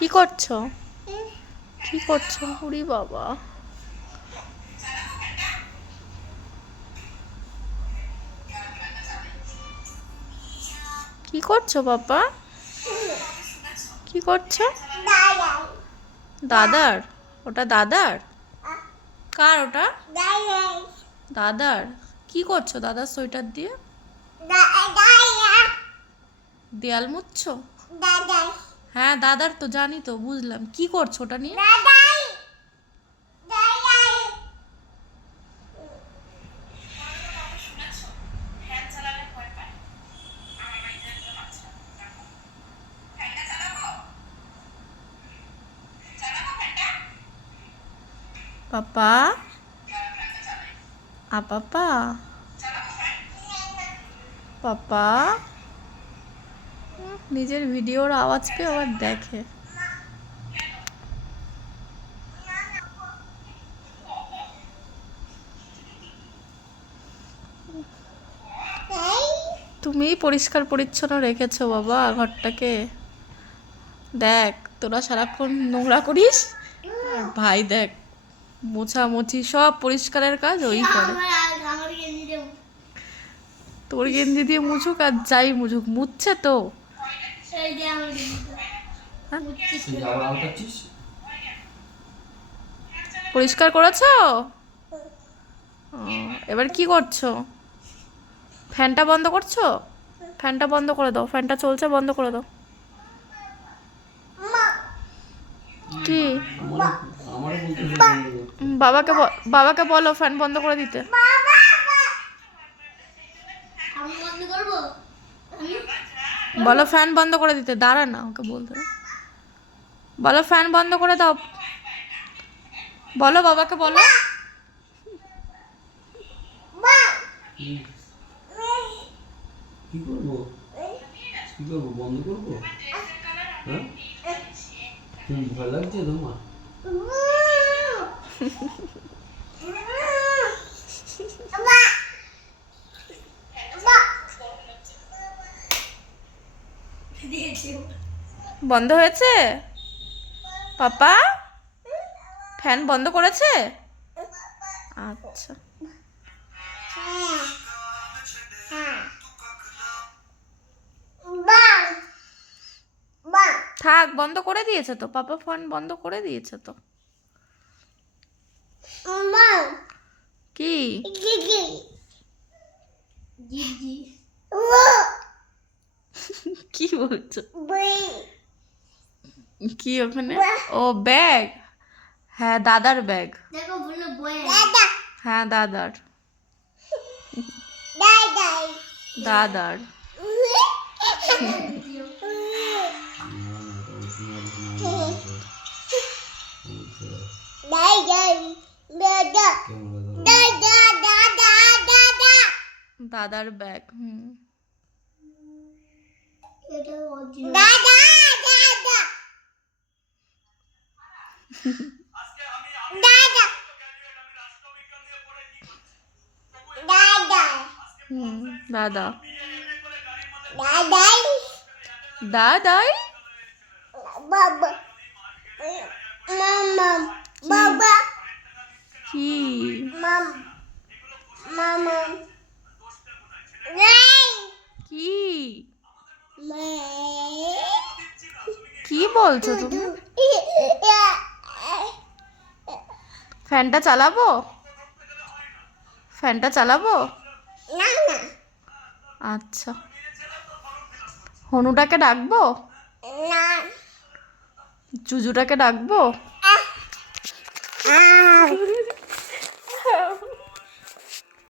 কি করছো? কি করছো? উরি বাবা, কি করছো বাবা? কি করছো? দাদার? ওটা দাদার? কার ওটা? দাদার? কি করছো দাদার সোয়েটার দিয়ে? দেয়াল মুছছো? হ্যাঁ দাদার তো জানি, তো বুঝলাম। কি করছো ওটা নিয়ে? পাপা, পাপা, পাপা। নিজের ভিডিওর আওয়াজ পেয়ে আবার দেখে। তুমিই পরিষ্কার পরিচ্ছন্ন রেখেছো বাবা ঘরটাকে। দেখ, তোরা সারাক্ষণ নোংরা করিস, আর ভাই দেখ মোছামুছি সব পরিষ্কারের কাজ ওই করে। তোর গেঞ্জি দিয়ে মুছুক আর যাই মুছুক, মুছছে তো। হ্যাঁ? পরিষ্কার করেছো? এবার কি করছো? ফ্যানটা বন্ধ করছো? ফ্যানটা বন্ধ করে দাও, ফ্যানটা চলছে, বন্ধ করে দাও। কি? বাবাকে বলো ফ্যান বন্ধ করে দিতে। বলো ফ্যান বন্ধ করে দিতে। দাঁড়া না, ওকে বলতে বলো ফ্যান বন্ধ করে দাও। বলো বাবাকে, বলো। কি করবো? কি করবো? বন্ধ করবো? হ্যাঁ, তুমি ভয় লাগছে তোমার? বন্ধ হয়েছে? পাপা ফ্যান বন্ধ করেছে? আচ্ছা। থাক, বন্ধ করে দিয়েছে তো পাপা, ফোন বন্ধ করে দিয়েছে তো। কি? কি বলছো? কি ওখানে? ও ব্যাগ? হ্যাঁ দাদার ব্যাগ। হ্যাঁ দাদার। দাদার। দাদার ব্যাগ। দাদা। দাদাই? কি? কি? কি বলছো তুমি? ফ্যানটা চালাবো? ফ্যানটা চালাবো? আচ্ছা। হনুটাকে ডাকবো? জুজুটাকে ডাকবো?